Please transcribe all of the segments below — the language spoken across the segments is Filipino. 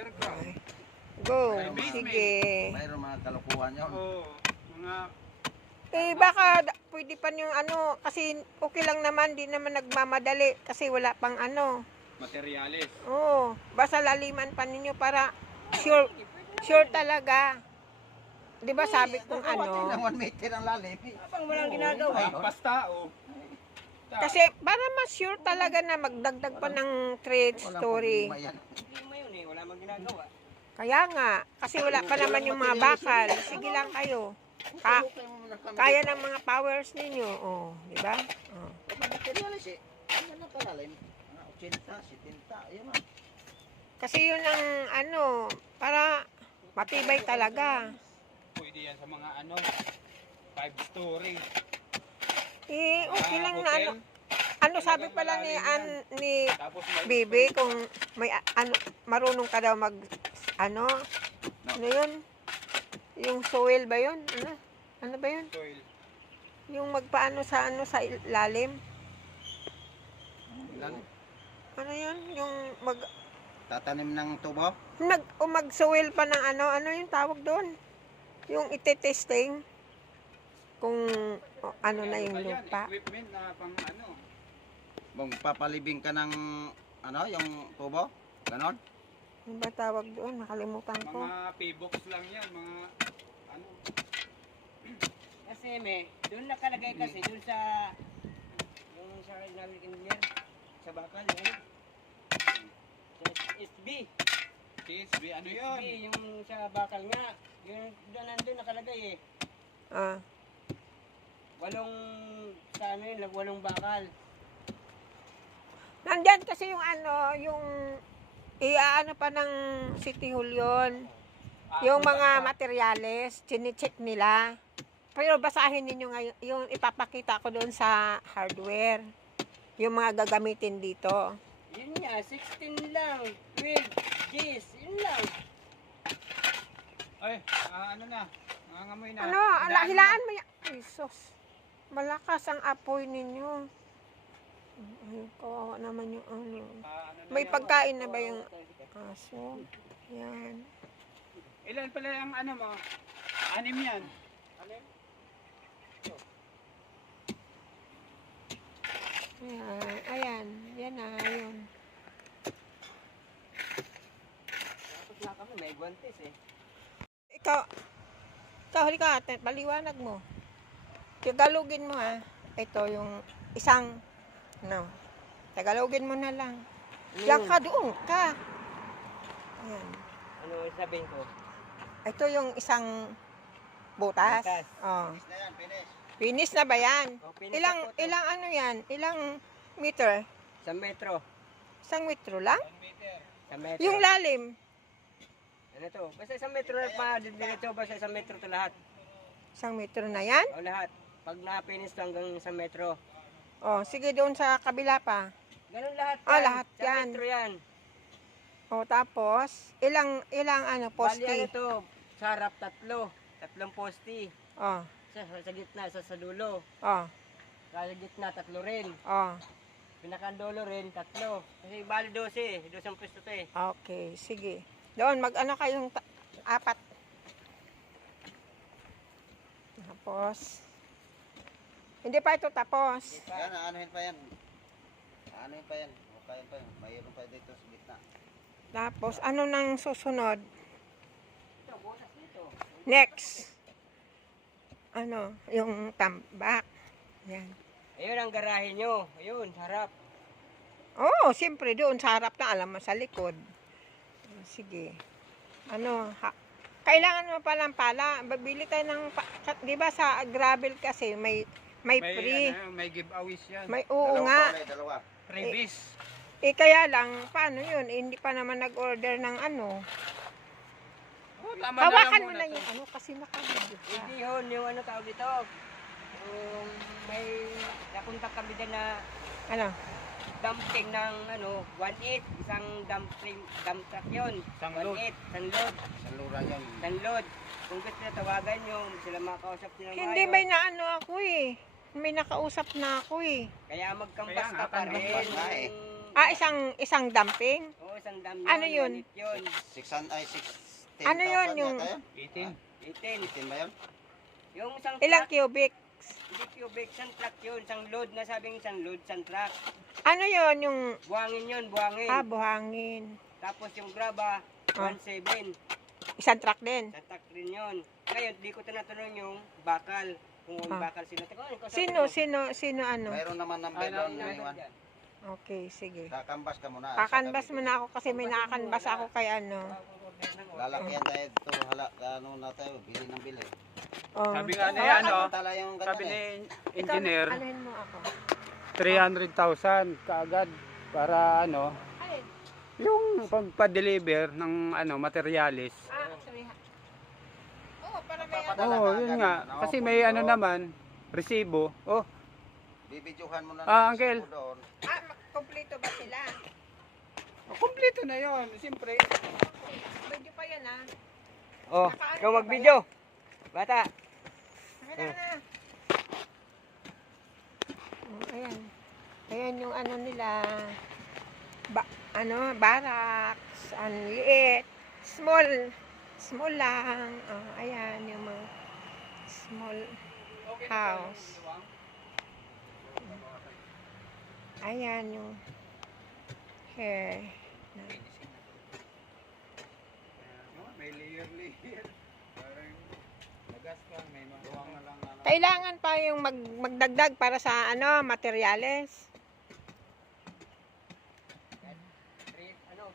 underground. Go, May basement. sige. Mayroon mga kalukuhan yun. Oo. Mga Eh, baka pwede pa yung ano, kasi okay lang naman, di naman nagmamadali, kasi wala pang ano. materyales. Oo, basta laliman pa ninyo para sure talaga. Di ba sabi kong Ano? ano? 1 meter ang lalim. Habang walang ginagawa. Hampas tao. Kasi para ma-sure talaga na magdagdag pa ng thread story. Walang problema yan. Hindi mo yun eh, wala mang ginagawa. Kaya nga, kasi wala pa naman yung mga bakal. Sige lang kayo. Kaya ng mga powers ninyo. Oh, di ba? Oh. Kapag materialis eh, ano na kalalim? 80, 70, yun na. Kasi yun ang ano, para matibay talaga. Pwede yan sa mga ano, 5-story. Eh, okay lang na ano. Hotel. Ano sabi pala ni Tapos may Bibi kung may ano marunong ka daw mag ano? Ano 'yun? Yung soil ba 'yun? Ano? Ano ba 'yun? soil. Yung magpaano sa ano sa ilalim? Lalim. Ano 'yun? Yung Tatanim ng tubo? mag-soil pa ng ano yung tawag doon? Yung ite-testing kung ano na yung Ano ba yan? lupa. Equipment na pang ano. Magpapalibing ka ng ano, yung tubo? Ganon? Ano ba tawag doon? Nakalimutan ko. Mga P-box lang yan. Mga ano. Kasi doon nakalagay kasi, doon sa, yung sa namin engineer, sa bakal, yun. Sa SB. TSB. Ano yun? SB, yung sa bakal nga. Yun, doon nandun nakalagay eh. Ah, 8 sa ano yun, 8 bakal. nandyan kasi yung ano, yung iaano pa ng City Hall yun. Yung mga materyales, chine-check nila. Pero basahin ninyo ngayon, yung ipapakita ko doon sa hardware. Yung mga gagamitin dito. Yun nga, 16 lang, 12 Gs, yun lang. Ay, ano na. Nangangamoy na. Ano, hilaan mo yan. Ay, sus. Malakas ang apoy ninyo. Ay, kawawa naman yung ano. Ano na May yan? pagkain na ba yung aso? Yan. Ilan pala yung ano mo? 6 yan. Ayan, ayan. Yan na, yun. Tapos na kami, may guantes eh. Ikaw, huli ka, paliwanag mo. Tagalogin mo ha. Ito yung isang, no. Tagalogin mo na lang. Yan ka doon ka. Ayan. Ano sabihin ko? Ito yung isang butas. Butas. Oh. Finish na yan, finish. Finish na ba yan? Oh, finish Ilang na po to. ilang ano yan? Ilang meter? Sa metro. Isang metro lang? 1 meter. Sa metro. Yung lalim? Ano to? Basta isang metro na pa, diretso basta isang metro to lahat. Isang metro na yan? O lahat. Pag na-finish to hanggang isang metro. Oh, sige doon sa kabila pa. Ganun lahat yan. Ah, lahat sa yan. metro yan. Oh, tapos ilang ano Bali ano poste? to, sa harap 3. 3 poste. Oh, Sa gitna, sa dulo. oh, Sa gitna, 3 rin. oh. Pinakadulo rin, 3. Kasi bali 12. 12 ang pwesto to eh. Okay, sige. Doon mag-ano kayong 4. Tapos hindi pa ito tapos. Yan, anuhin pa yan. Anuhin pa yan. Hukayan pa yan. Mayroon pa dito sa gitna. Tapos ano nang susunod? Ito, butas dito. Next. Ano, yung tambak. Yan. Ayun ang garahe nyo. Ayun, harap. Oh, siyempre doon sa harap na, alam mo, sa likod. Sige. Ano, kailangan mo palang pala. Babili tayo ng, di ba sa gravel kasi may free. Ano, may giveaways yan. May oo nga. Dalawa. Freebies. Eh kaya lang, paano yun? Eh, hindi pa naman nag-order ng ano. Oh, tama Hawakan mo muna na to. yung ano kasi nakabidyo ka. Hindi yun, yung ano tawag dito. Yung may napunta kami dyan na Ano? dumping ng ano, 1.8. Isang dump truck yun. Isang load. 1.8, isang load. Sa lura yan. Isang load. Kung gusto na tawagan nyo, sila makausap nila Hindi, may naano ako eh. May nakausap na ako eh. Kaya magkampas Kaya nga, ka pa rin. kampas nga eh. Ah, isang dumping? Oo, isang dam Ano yun? maliit yun. 600 ay 16,000 Ano yun, yung- yata yun? 18. 18. 18 ba yun? Yung isang Ilang truck, cubic? hindi cubic, isang truck yun. Isang load na sabing isang load, isang truck. Ano yun, yung Buhangin yun, buhangin. buhangin. Tapos yung graba, Ah. 1.7. Isang truck din. Sa truck rin yun. Ngayon, di ko tinatanong yung bakal. Kung yung Ah. bakal sino. Sino ano? Mayroon naman ng bed doon yung iwan. Okay, sige. Kakanbas ka muna. Kakanbas mo na ako kasi may nakakanbas ako kay ano. Lalakyan tayo ito. Ano na tayo, bili ng bili. Oh. Sabi nga ni Hawakan ano, mo. Tala yung ganyan sabi ni eh. Ikaw, engineer, anuhin mo ako. 300,000 kaagad para ano, Alin? yung pagpa-deliver ng ano, materialis. Sorry. Oh, para may Papadala Oo, ka yun agad. nga. No, Kasi kung may ano doon, naman, resibo. Oh, Bibidyohan mo na Ah, ng Uncle. resibo doon. kompleto ba sila? kompleto na yon. Siyempre. Medyo pa yan ah. Oh, Nakaano ikaw ka ba mag-video. Bata. Ayan na. Oh, ayan. Ayan yung ano nila. Barracks. Ang liit. Small lang. Oh, ayan yung mga small house. Ayan yung hair. May layer. Parang nagas ka, may mabuwang na lang. Kailangan pa yung magdagdag para sa ano, materyales.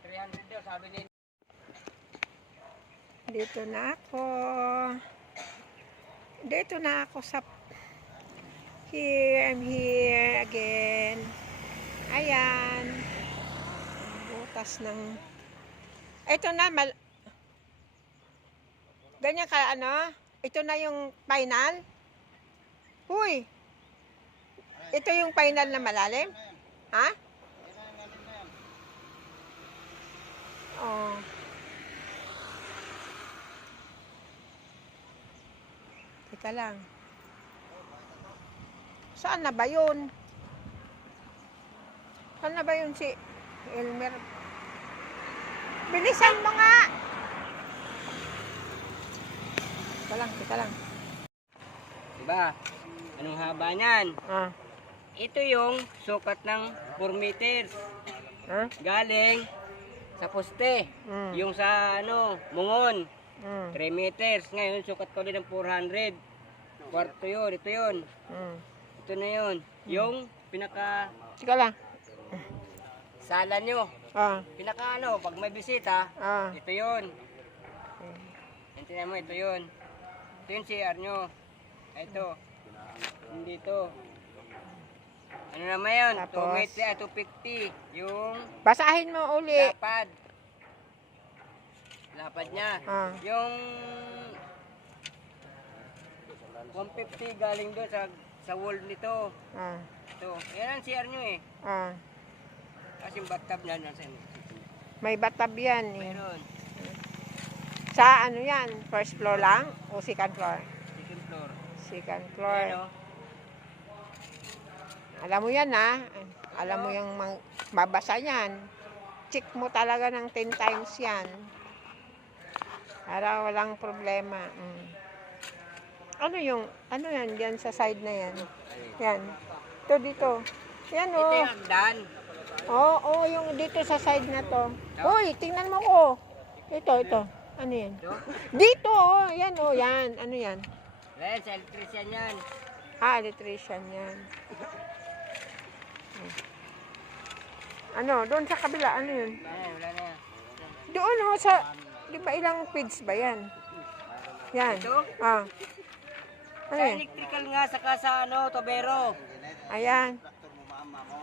300 daw, sabi ni. Dito na ako sa I'm here again. Ayan. Butas ng ito na ganyan ka ano? Ito na yung final. Uy. Ito yung final na malalim? Ha? Oh. Teka lang. Saan na ba yun? Saan na ba yun si Elmer? Bilisan mo nga! Teka lang. Diba? Anong haba niyan? Ah. Ito yung sukat ng 4 meters. Ah? Galing sa poste. Mm. Yung sa ano, mungon. 3 Mm. meters. Ngayon, sukat ko din ng 400. Kwarto yun. Ito yun. Mm. Ito na yun. Yung pinaka Teka lang. sala nyo. Ah. Pinaka ano, pag may bisita, Ah. ito yun. Tingnan mo, ito yun. Ito yung CR nyo. Ito. Dito. Ano naman yun? Tapos? 250. Yung Basahin mo uli. lapad. Lapad niya. Ah. Yung 150 galing doon sa wall nito. Ah. Ito. Yan ang CR nyo eh. Ah. Kasi yung bathtub niya nasa May batab yan eh. meron. Sa ano yan? First floor lang? O second floor? Second floor. Second floor. Ano? Alam mo yan ha? Alam mo yung mabasa yan. Check mo talaga ng 10 times yan. Para walang problema. Mm. Ano yan dyan sa side na yan? Yan. Ito dito. Yan Ito o. yung hagdan. Oo, yung dito sa side na to. Uy, tingnan mo ko. Ito. Ano yan? Ito. Dito oh. Yan oh, yan. Ano yan? Dahil sa electrician yan. Electrician yan. Ano, doon sa kabila, ano yun? Wala na. Doon ho sa, di ba ilang feeds ba yan? Yan. Ito? Ah. Ano Sa yan? electrical nga, saka sa ano, tobero. Ayan. Traktor mo maama mo.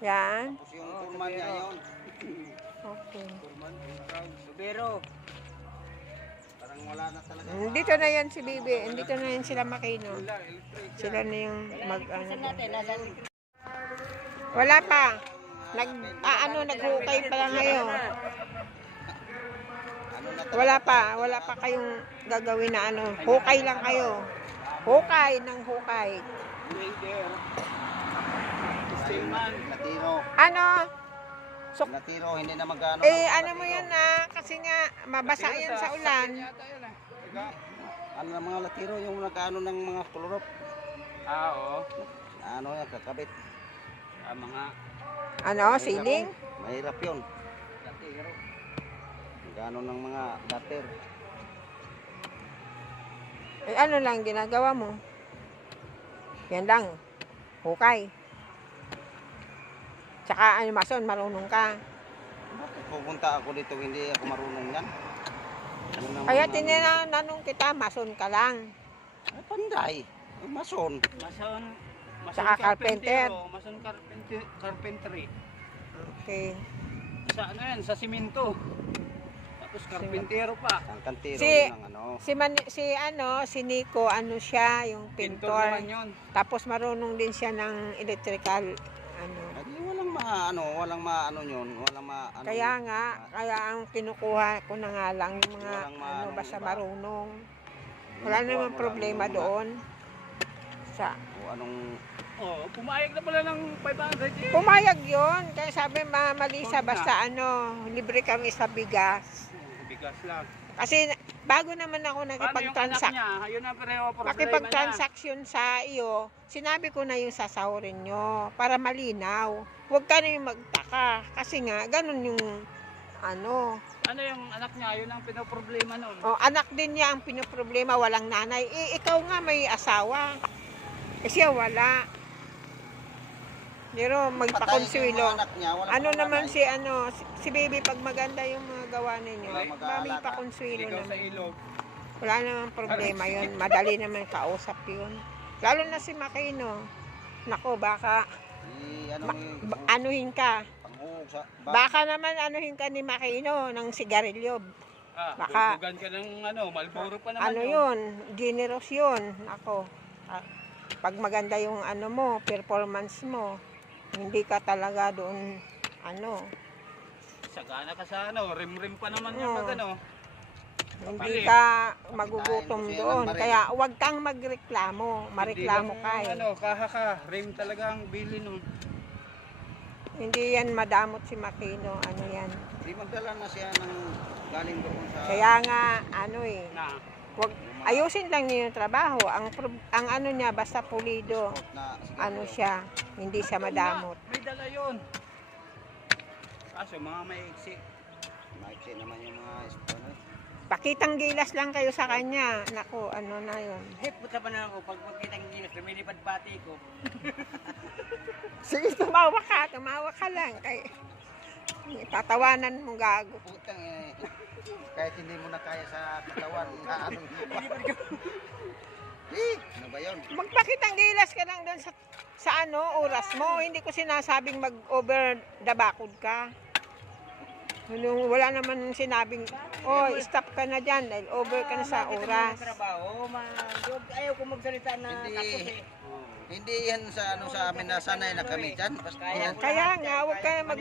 Yan. Tapos yung kurma niya yun. Okay. Tobero. Parang wala na talaga. Dito na yan si Bibi. Dito na yan sila Makino. Sila na yung Saan natin? Nasaan? Wala pa. Naghukay pa lang ngayon. Wala pa kayong gagawin na ano. Hukay lang kayo. Hukay ng hukay. Latino. Ano? So, Latiro, hindi na magkano. ano mo yan na, kasi nga, mabasa yan sa ulan. Yata yun eh. Taga- Ano ng mga latiro, yung nagkano ng mga klorop. Oo. Ano yan, kakabit. Mga Ano, siling? Mahirap yun. latiro. Nagkano ng mga dater. Ano lang ginagawa mo? Yan lang. Hukay. Tsaka ano, mason, marunong ka. Bakit pupunta ako dito, hindi ako marunong yan? Yun ang Kaya mga- tinanong kita, mason ka lang. Ay, panday. Ay, mason. Mason. Saka carpenter. Mason carpentry. Okay. Sa ano yan? Sa simento. Tapos carpentero pa. Ang kantiro Si- ng ano. Si Nico, ano siya, yung Pintor pintor. naman yun. Tapos marunong din siya ng electrical, ano. Hindi, walang maano, yun. Walang maano. Kaya nga, kaya ang kinukuha ko na nga lang yung mga, Walang maanong ano, basta iba. marunong. Wala namang problema doon. Sa, O anong, Oh, pumayag na pala ng 500 eh. pumayag yun. Kaya sabi, Malisa, Huwag na. basta ano, libre kami sa bigas. Bigas lang. Kasi bago naman ako Paano yung anak nakipag-transact, niya? Ayun ang problema niya. makipag-transaction sa iyo, sinabi ko na yung sasahurin nyo para malinaw. Huwag ka na yung magtaka. Kasi nga, ganun yung ano. Ano yung anak niya? Ayun ang pinoproblema nun. O, anak din niya ang pinoproblema, walang nanay. Ikaw nga may asawa. Siya wala. Pero patayin yung magpakonsuelo. mga anak niya, walang Ano mga naman nanay. si baby, pag maganda yung mga gawa ninyo, Wala mag-aalala. may pakonsuelo Ikaw sa naman. ilog. Wala namang problema yun. Madali naman kausap yun. Lalo na si Makino. Nako, baka Ano yung anuhin ka. panghulog sa Baka naman anuhin ka ni Makino ng sigarilyo. Ah, Baka- bubugan ka ng Marlboro pa naman Ano yun? Generous yun. Nako. Pag maganda yung ano mo, performance mo, hindi ka talaga doon, ano, Sagana ka sa rim-rim pa naman yung Oo. pag ano. hindi Pili. ka magugutom Kain mo siya ng doon. baril. Kaya huwag kang magreklamo. Mareklamo Hindi ka lang, eh. kaha ka. Rim talaga ang bili nun. Hindi yan madamot si Makino. Ano yan. Di magdala na siya ng galing doon sa Kaya nga, ano eh. Na, Wag, ayusin lang niya yung trabaho. Ang ano niya, basta pulido. sport na sigarilyo. Ano siya, hindi siya madamot. may dala yun. Kaso mga may iksi. Maiksi naman yung mga ano. Pakitang gilas lang kayo sa kanya. Naku, ano na yun. Hip, puta pa na ako. Pag magkita ng gilas, lumilipad pati ko. Sige, tumawa ka lang. Kay, tatawanan mo gago. Putang kahit hindi mo na kaya sa katawan na ano. Ano ba yun? Magpakitang gilas ka lang doon sa ano, oras mo. Hindi ko sinasabing mag-over the bakod ka. Wala naman sinabing, oh, stop ka na dyan dahil over ka na sa oras. Trabaho, ayaw ko magsalita na Hindi. tapos eh. Hindi yan sa ano sa amin na sanay na kami dyan. Basta yan. Kaya nga, huwag ka na mag